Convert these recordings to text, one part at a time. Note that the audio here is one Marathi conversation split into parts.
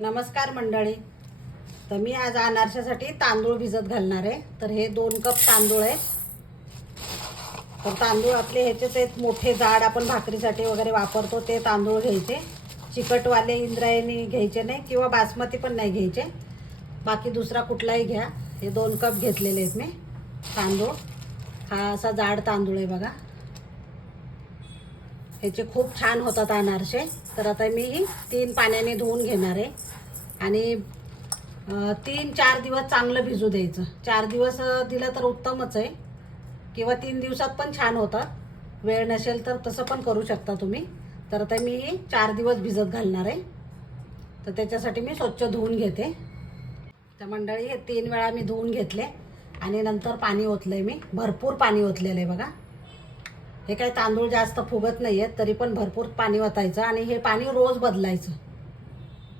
नमस्कार मंडळी. तर मी आज अनारशासाठी तांदूळ भिजत घालणार आहे. तर हे दोन कप तांदूळ आहे. तर तांदूळ आपले ह्याचे ते मोठे जाड आपण भाकरीसाठी वगैरे वापरतो ते तांदूळ घ्यायचे. चिकटवाले इंद्रायणी घ्यायचे नाही किंवा बासमती पण नाही घ्यायचे. बाकी दुसरा कुठलाही घ्या. हे दोन कप घेतलेले आहेत मी. तांदूळ. हा असा जाड तांदूळ आहे बघा. ह्याचे खूप छान होतात अनारसे. तर आता मी तीन पाण्याने धुवून घेणार आहे. आणि तीन चार दिवस चांगलं भिजू द्यायचं. चार दिवस दिलं तर उत्तमच आहे. किंवा तीन दिवसात पण छान होतात. वेळ नसेल तर तसं पण करू शकता तुम्ही. तर आता मी चार दिवस भिजत घालणार आहे. तर त्याच्यासाठी मी स्वच्छ धुवून घेते. तर मंडळी हे तीन वेळा मी धुवून घेतले. आणि नंतर पाणी ओतलंय मी. भरपूर पाणी ओतलेलं आहे बघा. हे काही तांदूळ जास्त फुगत नाही आहेत तरी पण भरपूर पाणी ओतायचं आणि हे पाणी रोज बदलायचं.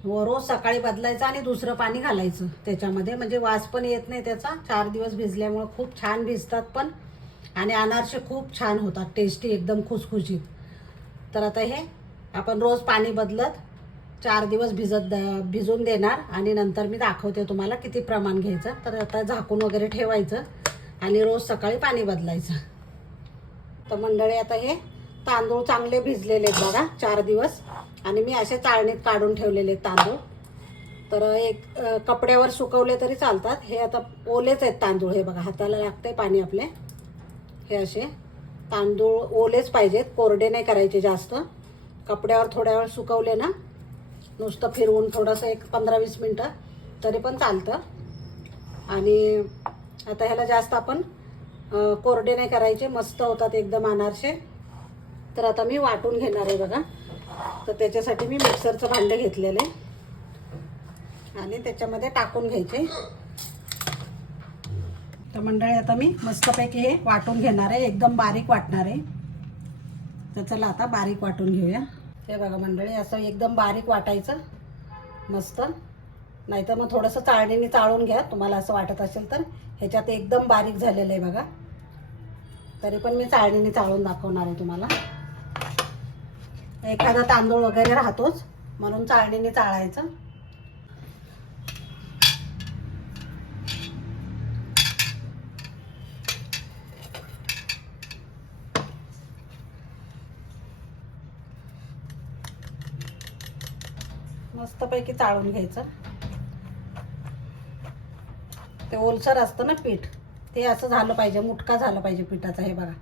व रोज सकाळी बदलायचं आणि दुसरं पाणी घालायचं त्याच्यामध्ये. म्हणजे वास पण येत नाही त्याचा. चार दिवस भिजल्यामुळं खूप छान भिजतात पण. आणि अनारसे खूप छान होतात टेस्टी एकदम खुसखुशीत. तर आता हे आपण रोज पाणी बदलत चार दिवस भिजत द- भिजून देणार. आणि नंतर मी दाखवते तुम्हाला किती प्रमाण घ्यायचं. तर आता झाकून वगैरे ठेवायचं आणि रोज सकाळी पाणी बदलायचं. तर मंडळी आता हे तांदूळ चांगले भिजलेले आहेत बघा चार दिवस. आणि मी असे चाळणीत काढून ठेवलेले आहेत तांदूळ. तर एक कपड्यावर सुकवले तरी चालतात. हे आता ओलेच आहेत तांदूळ हे बघा हाताला लागते पाणी आपले. हे असे तांदूळ ओलेच पाहिजेत कोरडे नाही करायचे जास्त. कपड्यावर थोड्या वेळ सुकवले ना नुसतं फिरवून थोडंसं एक पंधरा वीस मिनटं तरी पण चालतं. आणि आता ह्याला जास्त आपण कोरडे नाही करायचे मस्त होतात एकदम अनारसे. तर आता मी वाटून घेणार आहे बघा. तर त्याच्यासाठी मी मिक्सरचं भांडं घेतलेलं आहे. आणि त्याच्यामध्ये टाकून घ्यायचे. तर मंडळी आता मी मस्तपैकी हे वाटून घेणार आहे. एकदम बारीक वाटणार आहे. तर चला आता बारीक वाटून घेऊया. हे बघा मंडळी असं एकदम बारीक वाटायचं. मस्त. नाहीतर मग थोडंसं चाळणीने चाळून घ्या. तुम्हाला असं वाटत असेल तर. ह्याच्यात एकदम बारीक झालेलं आहे बघा. तरी पण मी चाळणीने चाळून दाखवणार आहे तुम्हाला. एखादा तांदूळ वगैरे राहतोच म्हणून चाळणीने चाळायचं. मस्तपैकी चाळून घ्यायचं. ते ओलसर असतं ना पीठ. ते असं झालं पाहिजे मुटका झालं पाहिजे पिठाचा हे बघा.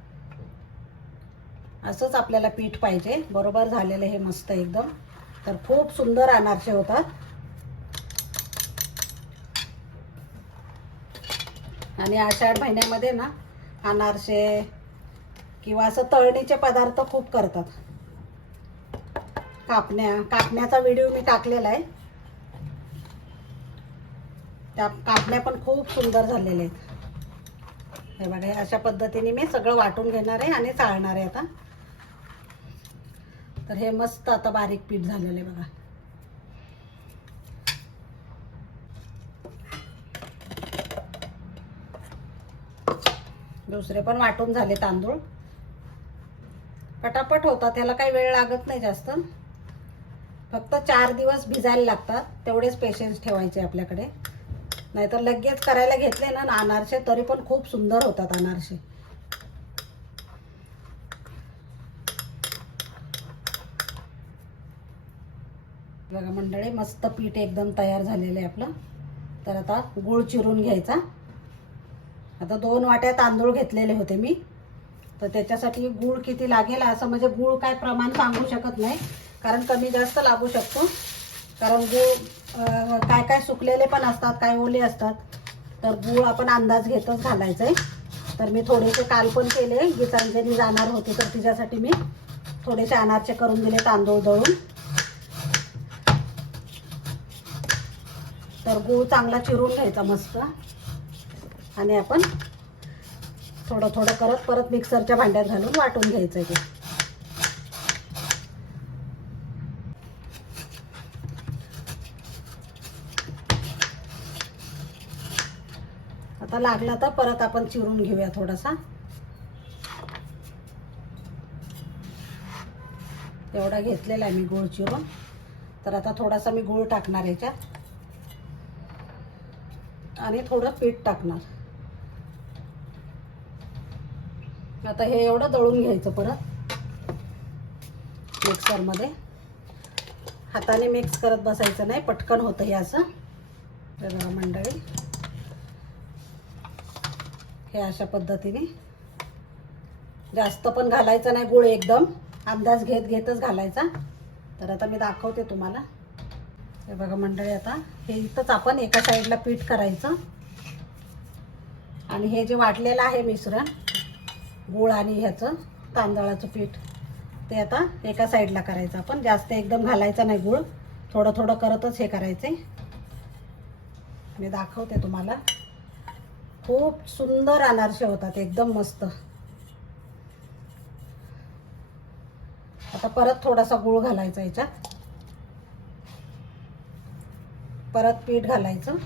असंच आपल्याला पीठ पाहिजे. बरोबर झालेलं हे मस्त एकदम. तर खूप सुंदर अनारसे होतात. आणि आषाढ महिन्यामध्ये ना अनारसे किंवा असं तळणीचे पदार्थ खूप करतात. कापण्या कापण्याचा व्हिडिओ मी टाकलेला आहे. त्या कापण्या पण खूप सुंदर झालेल्या आहेत. हे बघा अशा पद्धतीने मी सगळं वाटून घेणार आहे आणि चाळणार आहे आता. तर हे मस्त आता बारीक पीठ झालेलं आहे बघा. दुसरे पण वाटून झाले तांदूळ. पटापट होतात त्याला काही वेळ लागत नाही जास्त. फक्त चार दिवस भिजायला लागतात तेवढेच पेशन्स ठेवायचे आपल्याकडे. नाहीतर लगेच करायला घेतले ना अनारसे तरी पण खूप सुंदर होतात अनारसे. बघा मंडळी मस्त पीठ एकदम तयार झालेलं आहे आपलं. तर आता गुळ चिरून घ्यायचा. आता दोन वाट्या तांदूळ घेतलेले होते मी. तर त्याच्यासाठी गूळ किती लागेल असं म्हणजे गूळ काय प्रमाण सांगू शकत नाही कारण कमी जास्त लागू शकतो. कारण गूळ काय काय सुकलेले पण असतात काय ओले असतात. तर गूळ आपण अंदाज घेतच घालायचं आहे तर मी थोडेसे काल पण केले गीतांजली जाणार होती तर तिच्यासाठी मी थोडेसे अनारचे करून दिले तांदूळ दळून. तर गूळ चांगला चिरून घ्यायचा मस्त. आणि आपण थोडं थोडं करत परत मिक्सरच्या भांड्यात घालून वाटून घ्यायचं आहे ते. आता लागला तर परत आपण चिरून घेऊया थोडासा. एवढा घेतलेला आहे मी गूळ चिरून. तर आता थोडासा मी गूळ टाकणार याच्यात. आणि थोडं पीठ टाकणार. आता हे एवढं दळून घ्यायचं परत. मिक्सरमध्ये. हाताने मिक्स करत बसायचं नाही पटकन होतं हे असं. मंडळी. हे अशा पद्धतीने. जास्त पण घालायचं नाही गुळ एकदम. अंदाज घेत घेतच घालायचा. तर आता मी दाखवते तुम्हाला. हे बघा मंडळी आता हे इथंच आपण एका साईडला पीठ करायचं. आणि हे जे वाटलेलं आहे मिश्रण गूळ आणि ह्याचं तांदळाचं पीठ ते आता एका साईडला करायचं आपण. जास्त एकदम घालायचं नाही गूळ. थोडं थोडं करतच हे करायचे. मी दाखवते तुम्हाला. खूप सुंदर अनारसे होतात एकदम मस्त. आता परत थोडासा गूळ घालायचा याच्यात. परत पीठ घालायचं.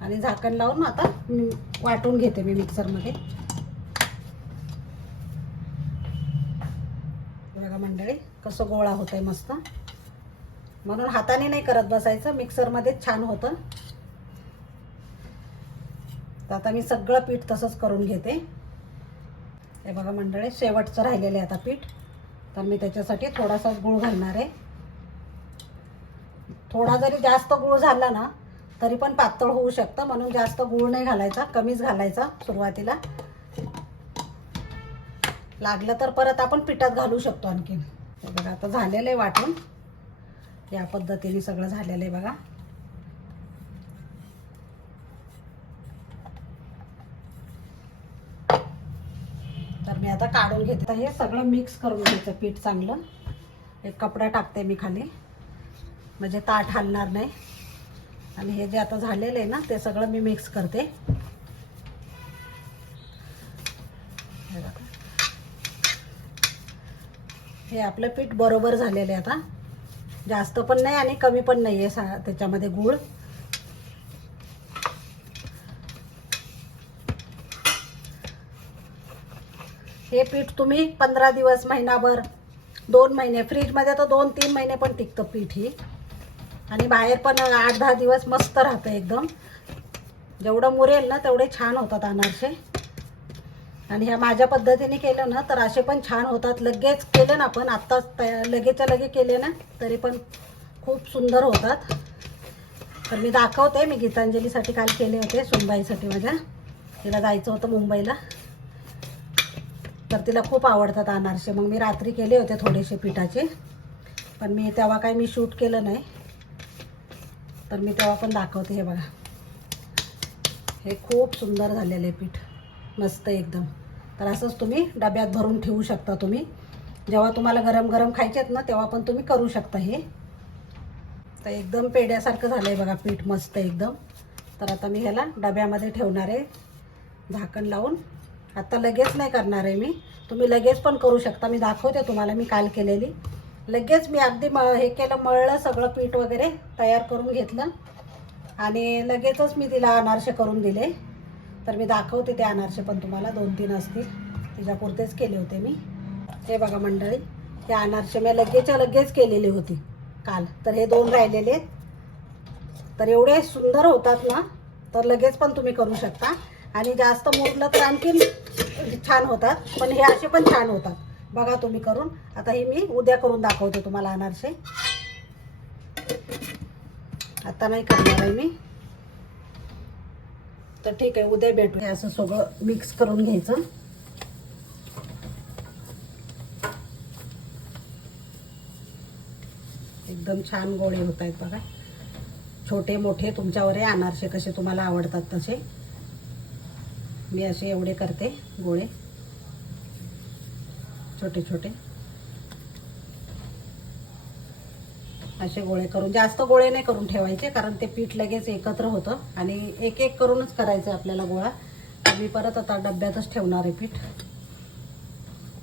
आणि झाकण लावून आता वाटून घेते मी मिक्सरमध्ये. बघा मंडळी कसं गोळा होत आहे मस्त. म्हणून हाताने नाही करत बसायचं. मिक्सरमध्येच छान होतं. तर आता मी सगळं पीठ तसंच करून घेते. हे बघा मंडळी शेवटचं राहिलेलं आहे आता पीठ. तर मी त्याच्यासाठी थोडासा गूळ घालणार आहे. थोडा जरी जास्त गूळ झाला ना तरी पण पातळ होऊ शकतं. म्हणून जास्त गूळ नाही घालायचा कमीच घालायचा सुरुवातीला. लागलं तर परत आपण पिठात घालू शकतो आणखीन. बघा आता झालेलं आहे वाटून. या पद्धतीने सगळं झालेलं आहे बघा. तर मी आता काढून घेते. हे सगळं मिक्स करून घ्यायचं पीठ चांगलं. एक कपडा टाकते मी खाली. म्हणजे ताट हलणार नाही. आणि हे जे आता झालेलं आहे ना ते सगळं मी मिक्स करते. हे हे आपलं पीठ बरोबर झालेलं आहे आता. जास्त पण नाही आणि कमी पण नाही आहे सा त्याच्यामध्ये गूळ. हे पीठ तुम्ही पंधरा दिवस महिनाभर दोन महिने फ्रीजमध्ये तर दोन तीन महिने पण टिकतं पीठ ही. आणि बाहेर पण आठ दहा दिवस मस्त राहतं एकदम. जेवढं मुरेल ना तेवढे छान होतात अनारसे. आणि ह्या माझ्या पद्धतीने केलं ना तर असे पण छान होतात. लगेच केले ना आपण आत्ताच तया लगेचच्या लगे केले ना तरी पण खूप सुंदर होतात. तर मी दाखवते मी गीतांजलीसाठी काल केले होते सुनबाईसाठी माझ्या. तिला जायचं होतं मुंबईला. तर तिला खूप आवडतात अनारसे. मग मी रात्री केले होते थोडेसे पिठाचे. पण मी तेव्हा काही मी शूट केलं नाही. तर मी तेव्हा पण दाखवते हे बघा. हे खूप सुंदर झालेलं आहे पीठ. मस्त एकदम. तर असंच तुम्ही डब्यात भरून ठेवू शकता तुम्ही. जेव्हा तुम्हाला गरम गरम खायचे आहेत ना तेव्हा पण तुम्ही करू शकता हे. तर एकदम पेड्यासारखं झालं आहे बघा पीठ मस्त एकदम. तर आता मी ह्याला डब्यामध्ये ठेवणार आहे. झाकण लावून. आता लगेच नाही करणार आहे मी. तुम्ही लगेच पण करू शकता. मी दाखवते तुम्हाला मी काल केलेली. लगेच मी अगदी म हे केलं मळलं सगळं पीठ वगैरे तयार करून घेतलं. आणि लगेचच मी तिला अनारसे करून दिले. तर मी दाखवते ते अनारसे पण तुम्हाला. दोन तीन असतील. तिच्यापुरतेच केले होते मी. हे बघा मंडळी हे अनारसे मी लगेचच्या लगेच केलेली होती काल. तर हे दोन राहिलेले आहेत. तर एवढे सुंदर होतात ना तर लगेच पण तुम्ही करू शकता. आणि जास्त मोडलं तर आणखीन छान होतात पण हे असे पण छान होतात. बघा तुम्ही करून. आता हे मी उद्या करून दाखवते तुम्हाला अनारसे. आता नाही करणार आहे मी. तर ठीक आहे उद्या भेटू असं सगळं मिक्स करून घ्यायचं. एकदम छान गोळे होत आहेत बघा. छोटे मोठे तुमच्यावर आहे अनारसे कसे तुम्हाला आवडतात तसे. मी असे एवढे करते गोळे. छोटे छोटे. असे गोळे करून जास्त गोळे नाही करून ठेवायचे कारण ते पीठ लगेच एकत्र होतं आणि एक एक करूनच करायचं आपल्याला गोळा. मी परत आता डब्यातच ठेवणार आहे पीठ.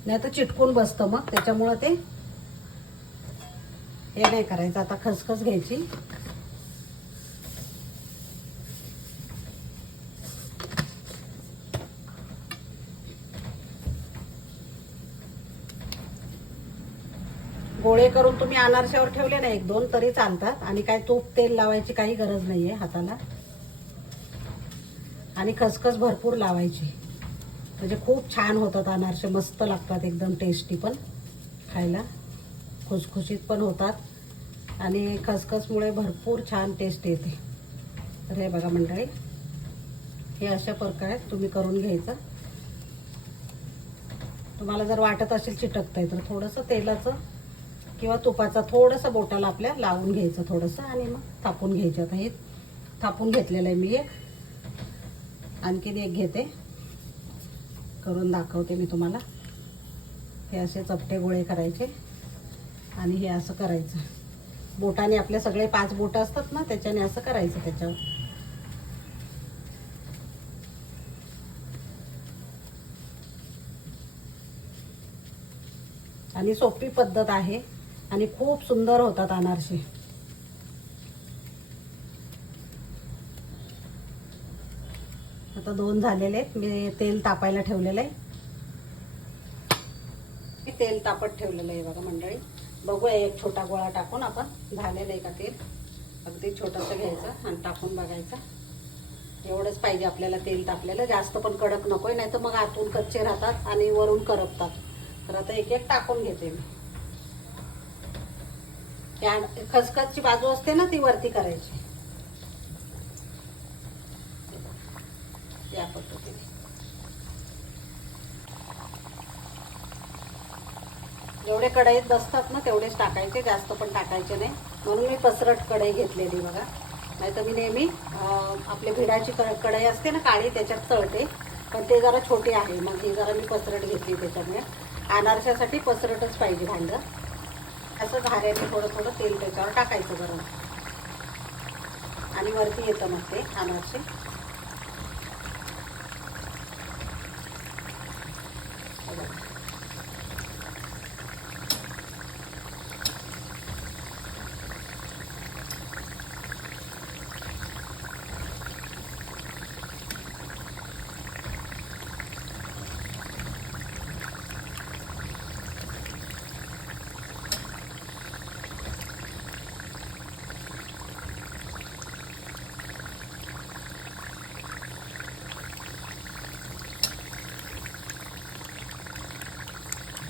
नाही तर चिटकून बसतं मग त्याच्यामुळं ते हे नाही करायचं. आता खसखस घ्यायची. गोळे करून तुम्ही अनारशावर ठेवले ना एक दोन तरी चालतात. आणि काय तूप तेल लावायची काही गरज नाहीये हाताला. आणि खसखस भरपूर लावायची. म्हणजे खूप छान होतात अनारसे. मस्त लागतात एकदम टेस्टी पण खायला. खुसखुशीत पण होतात. आणि खसखसमुळे भरपूर छान टेस्ट येते. तर हे बघा मंडळी. हे अशा प्रकारे तुम्ही करून घ्यायचं. तुम्हाला जर वाटत असेल चिटकताय तर थोडंसं तेलाचं किंवा तुपाचा थोडंसं बोटाला आपल्या लावून घ्यायचं थोडंसं आणि मग थापून घ्यायचं. आता हे थापून घेतलेलं आहे मी एक आणखीन एक घेते. करून दाखवते मी तुम्हाला. हे असे चपटे गोळे करायचे आणि हे असं करायचं. बोटाने आपले सगळे पाच बोटं असतात ना त्याच्याने असं करायचं त्याच्यावर. आणि सोपी पद्धत आहे. आणि खूप सुंदर होतात अनारसे. आता दोन झालेले आहेत. मी तेल तापायला ठेवलेलं आहे. मी तेल तापत ठेवलेलं आहे बघा मंडळी. बघूया एक छोटा गोळा टाकून आपण. झालेलं आहे का तेल? अगदी छोटंसं घ्यायचं आणि टाकून बघायचं. एवढंच पाहिजे आपल्याला तेल तापलेलं. जास्त पण कडक नकोय नाही तर मग आतून कच्चे राहतात आणि वरून करपतात. तर आता एक एक टाकून घेते मी. खसखसची बाजू असते ना ती वरती करायची. या पद्धतीने. जेवढे कढईत बसतात ना तेवढेच टाकायचे. जास्त पण टाकायचे नाही. म्हणून मी पसरट कढई घेतलेली बघा. नाही तर मी नेहमी आपले भिडाची कढई असते ना काळी त्याच्यात तळते. पण ते जरा छोटे आहे. मग ही जरा मी पसरट घेतली त्याच्यामुळे. अनारशासाठी पसरटच पाहिजे भांडं. असं झाऱ्याने थोडं थोडं तेल त्याच्यावर टाकायचं गरम. आणि वरती येतं मग ते अनारसे हे बघा.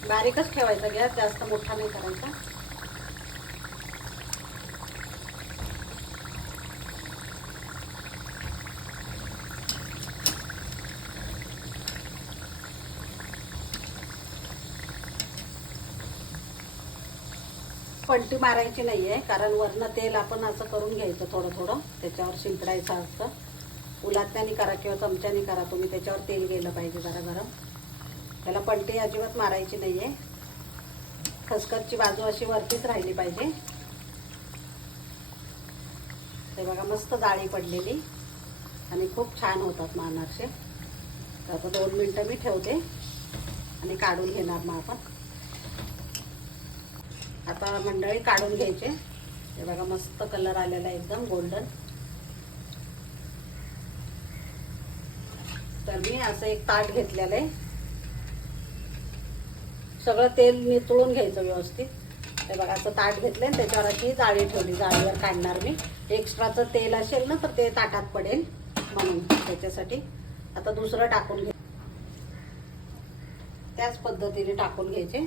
बारीकच ठेवायचा गॅस जास्त मोठा नाही करायचा. पलटी मारायची नाहीये कारण वरनं तेल आपण असं करून घ्यायचं थोडं थोडं त्याच्यावर शिंपडायचं असतं. उलात्याने करा किंवा चमच्याने करा तुम्ही त्याच्यावर तेल गेलं पाहिजे जरा गरम. त्याला पलटी अजिबात मारायची नाही आहे खसखसची बाजू अशी वरतीच राहिली पाहिजे. ते बघा मस्त जाळी पडलेली आणि खूप छान होतात मग अनारसे तर आता दोन मिनटं मी ठेवते आणि काढून घेणार मग आपण. आता मंडळी काढून घ्यायचे. हे बघा मस्त कलर आलेला आहे एकदम गोल्डन. तर मी असं एक ताट घेतलेलं आहे. सगळं तेल नितळून घ्यायचं व्यवस्थित. हे बघा असं ताट घेतलं आणि त्याच्यावर अशी जाळी ठेवली. जाळीवर काढणार मी. एक्स्ट्राचं तेल असेल ना तर ते ताटात पडेल म्हणून त्याच्यासाठी. आता दुसरं टाकून घे त्याच पद्धतीने टाकून घ्यायचे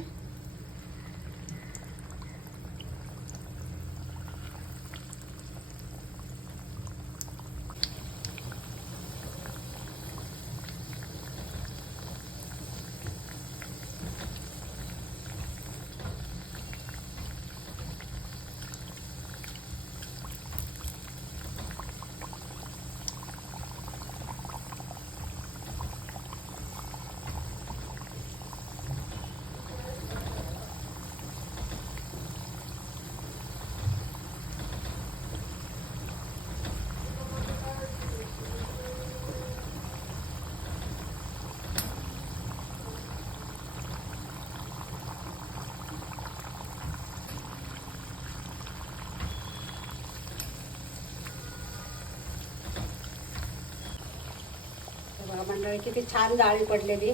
हे बघा मंडळी किती छान जाळी पडलेली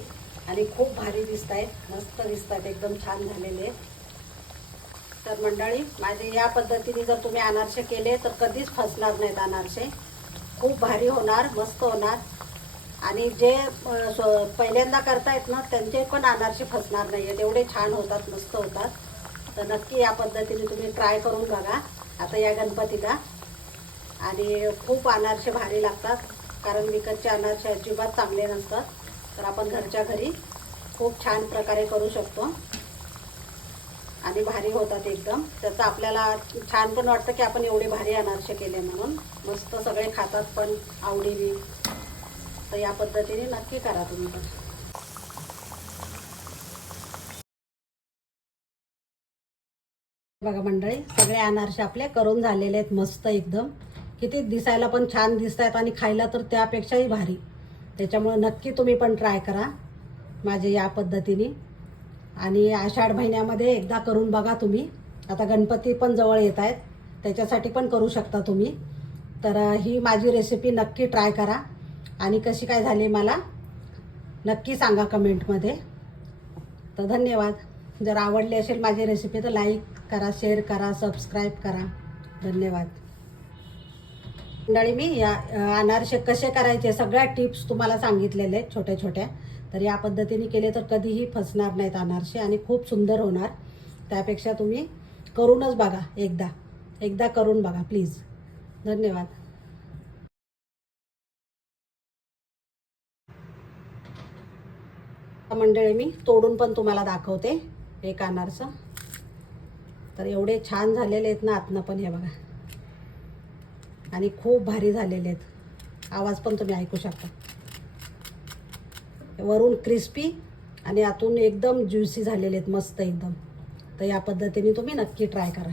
आणि खूप भारी दिसत आहेत मस्त दिसतात एकदम छान झालेले तर मंडळी माझे या पद्धतीने जर तुम्ही अनारसे केले तर कधीच फसणार नाहीत अनारसे. खूप भारी होणार मस्त होणार. आणि जे पहिल्यांदा करतायत ना त्यांचे पण अनारसे फसणार नाही आहेत एवढे छान होतात मस्त होतात. तर नक्की या पद्धतीने तुम्ही ट्राय करून बघा. आता या गणपतीला. आणि खूप अनारसे भारी लागतात. कारण विकतचे अनारसे अजिबात चांगले नसतात. तर आपण घरच्या घरी खूप छान प्रकारे करू शकतो. आणि भारी होतात एकदम. त्याचं आपल्याला छान पण वाटतं की आपण एवढे भारी अनारसे केले म्हणून. मस्त सगळे खातात पण आवडीने. तर या पद्धतीने नक्की करा तुम्ही पण. बघा मंडळी सगळे अनारसे आपले करून झालेले आहेत मस्त एकदम. किती दिसायला पण छान दिसत आहेत आणि खायला तर त्यापेक्षाही भारी. त्याच्यामुळं नक्की तुम्ही पण ट्राय करा माझे या पद्धतीने. आणि आषाढ महिन्यामध्ये एकदा करून बघा तुम्ही. आता गणपती पण जवळ येत आहेत. त्याच्यासाठी पण करू शकता तुम्ही. तर ही माझी रेसिपी नक्की ट्राय करा. आणि कशी काय झाली मला नक्की सांगा कमेंटमध्ये. तर धन्यवाद. जर आवडली असेल माझी रेसिपी तर लाईक करा शेअर करा सबस्क्राईब करा. धन्यवाद. मंडळी मी या अनारसे कसे करायचे सगळ्या टिप्स तुम्हाला सांगितलेले आहेत छोट्या छोट्या. तर या पद्धतीने केले तर कधीही फसणार नाहीत अनारसे आणि खूप सुंदर होणार. त्यापेक्षा तुम्ही करूनच बघा एकदा. एकदा करून बघा प्लीज. धन्यवाद. मंडळी मी तोडून पण तुम्हाला दाखवते एक अनारसं. तर एवढे छान झालेले आहेत ना आतनं पण हे बघा. आणि खूप भारी झालेले आहेत. आवाज पण तुम्ही ऐकू शकता. वरून क्रिस्पी आणि आतून एकदम ज्युसी झालेले आहेत मस्त एकदम. तर या पद्धतीने तुम्ही नक्की ट्राय करा.